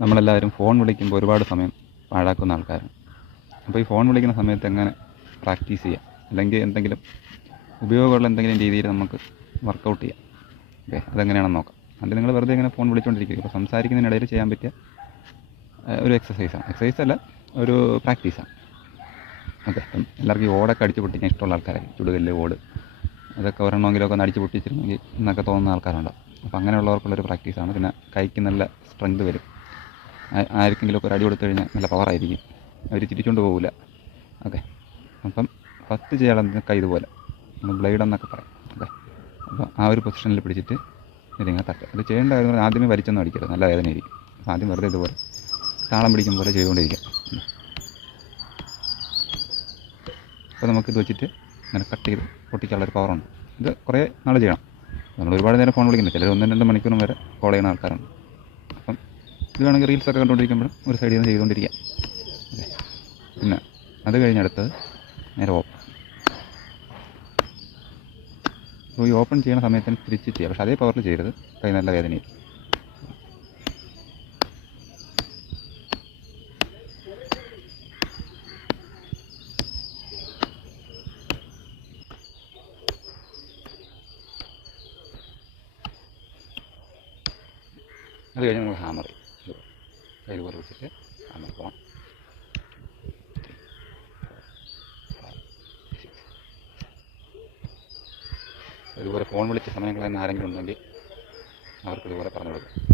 നമ്മളെല്ലാവരും ഫോൺ വിളിക്കുമ്പോൾ ഒരുപാട് സമയം പാഴാക്കുന്ന ആൾക്കാരാണ്. അപ്പോൾ ഈ ഫോൺ വിളിക്കുന്ന സമയത്ത് എങ്ങനെ പ്രാക്ടീസ് ചെയ്യാം, അല്ലെങ്കിൽ എന്തെങ്കിലും ഉപയോഗമുള്ള എന്തെങ്കിലും രീതിയിൽ നമുക്ക് വർക്കൗട്ട് ചെയ്യാം. ഓക്കെ, അതെങ്ങനെയാണെന്ന് നോക്കാം. അല്ലെങ്കിൽ നിങ്ങൾ വെറുതെ ഇങ്ങനെ ഫോൺ വിളിച്ചുകൊണ്ടിരിക്കുക. ഇപ്പോൾ സംസാരിക്കുന്നതിനിടയിൽ ചെയ്യാൻ പറ്റിയ ഒരു എക്സസൈസാണ്. എക്സസൈസ് അല്ല, ഒരു പ്രാക്ടീസാണ്. ഓക്കെ, അപ്പം എല്ലാവർക്കും ഈ ഓടൊക്കെ അടിച്ച് പൊട്ടിക്കാൻ ഇഷ്ടമുള്ള ആൾക്കാരായി. ചുടുകല്ല്, ഓട്, അതൊക്കെ ഒരെണ്ണമെങ്കിലുമൊക്കെ ഒന്ന് അടിച്ച് പൊട്ടിച്ചിരുന്നെങ്കിൽ എന്നൊക്കെ തോന്നുന്ന ആൾക്കാരുണ്ടാവും. അപ്പോൾ അങ്ങനെയുള്ളവർക്കുള്ളൊരു പ്രാക്ടീസാണ്. പിന്നെ കൈക്ക് നല്ല സ്ട്രെങ്ത് വരും. ആർക്കെങ്കിലുമൊക്കെ ഒരു അടി കൊടുത്തു കഴിഞ്ഞാൽ നല്ല പവറായിരിക്കും, അവർ തിരിച്ചുകൊണ്ട് പോകില്ല. ഓക്കെ, അപ്പം ഫസ്റ്റ് ചെയ്യാനുള്ളത് കൈ ഇതുപോലെ ബ്ലേഡ് എന്നൊക്കെ പറയും. ഓക്കെ, അപ്പോൾ ആ ഒരു പൊസിഷനിൽ പിടിച്ചിട്ട് ഇതിങ്ങനെ തട്ടുക. അത് ചെയ്യേണ്ട കാര്യം ആദ്യമേ വലിച്ചൊന്നും അടിക്കരുത്, നല്ല വേദനയായിരിക്കും. അപ്പോൾ ആദ്യം വെറുതെ ഇതുപോലെ താളം പിടിക്കും പോലെ ചെയ്തുകൊണ്ടിരിക്കുക. അപ്പോൾ നമുക്കിത് വെച്ചിട്ട് ഇങ്ങനെ കട്ട് ചെയ്ത് പൊട്ടിക്കാനുള്ളൊരു പവറുണ്ട്. ഇത് കുറേ നാൾ ചെയ്യണം. നമ്മൾ ഒരുപാട് നേരം ഫോൺ വിളിക്കുന്നില്ല, ചിലർ 1-2 മണിക്കൂറും വരെ കോൾ ചെയ്യുന്ന ആൾക്കാരുണ്ട്. അപ്പം ഇത് വേണമെങ്കിൽ റീൽസൊക്കെ കണ്ടുകൊണ്ടിരിക്കുമ്പോഴും ഒരു സൈഡിൽ നിന്ന് ചെയ്തുകൊണ്ടിരിക്കുക. അതെ, പിന്നെ അത് കഴിഞ്ഞടുത്തത് നേരെ ഓപ്പൺ. അപ്പോൾ ഈ ഓപ്പൺ ചെയ്യുന്ന സമയത്തിന് തിരിച്ച് ചെയ്യുക, പക്ഷേ അതേ പവറിൽ ചെയ്യരുത്, കൈ നല്ല വേദനയും. അത് കഴിഞ്ഞ് നമ്മൾ ഹാമർ ഇതുപോലെ വെച്ചിട്ട് ഹാമർ പോകാം. ഇതുപോലെ ഫോൺ വിളിച്ച സമയങ്ങളിൽ ആരെങ്കിലും ഉണ്ടെങ്കിൽ അവർക്ക് ഇതുപോലെ പറഞ്ഞു കൊടുക്കും.